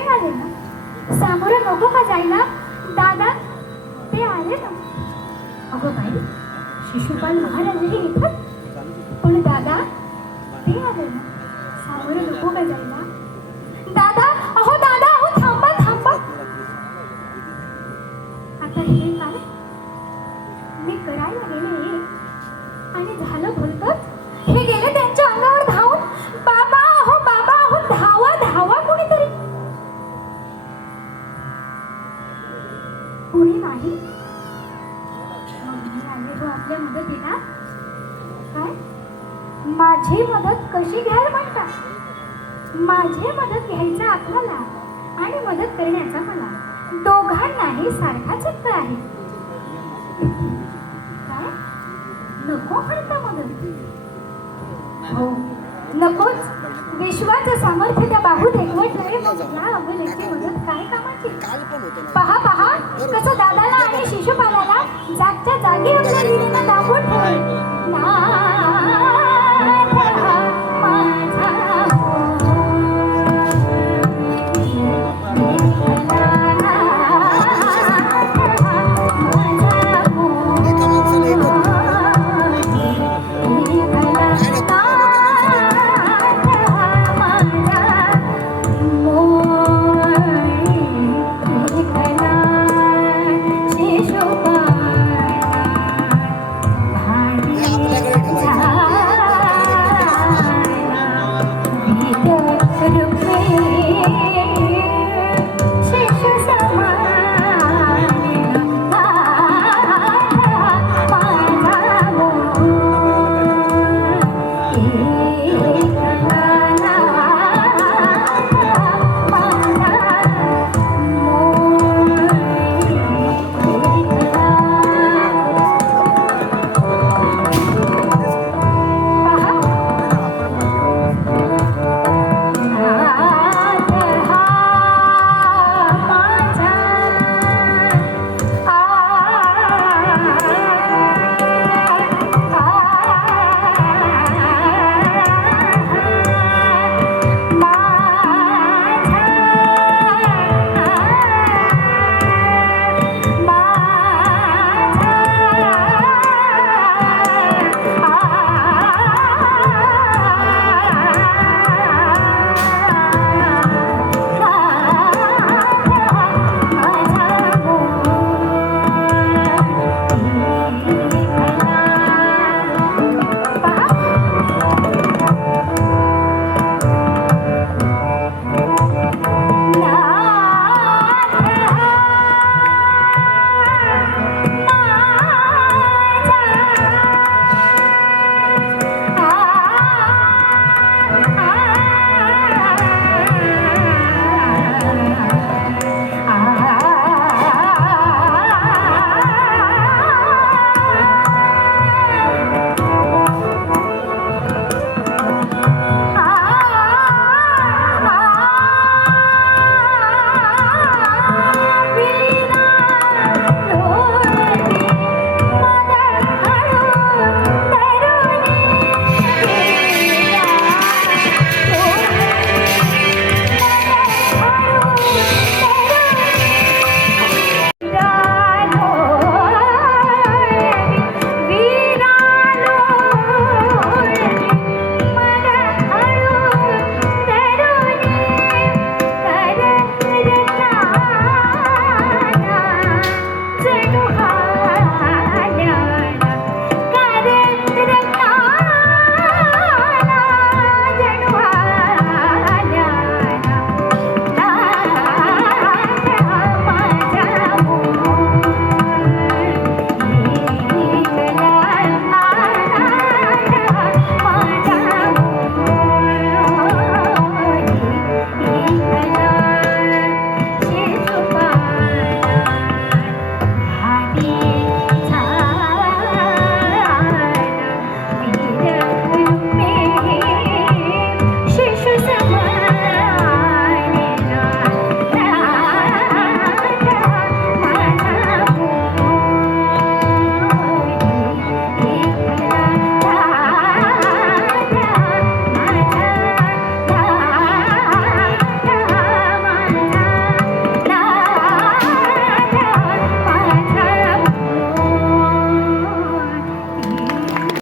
ते आले ना? सामोरं नको का जायला? दादा ते आले ना? अगो बाई शिशुपाल महाराजही येतात पण दादा ते आले ना? सामोरं नको का जायला? दादा अहो दादा अहो थांबा थांबा. आता हे माझी मदत कशी घ्याल म्हणता? माझी मदत घ्यायचा आपल्याला आणि मदत करण्याचा मला दोघांनाही सारखा चक्क आहे. काय? नको करता मदत. हो. नकोच. विश्वाचं सामर्थ्य त्या बाहूत एकवटलंय मग या मदत काय कामाची? पहा पहा कसं दादाला आणि शिशुपालाला जागच्या जागी आपल्या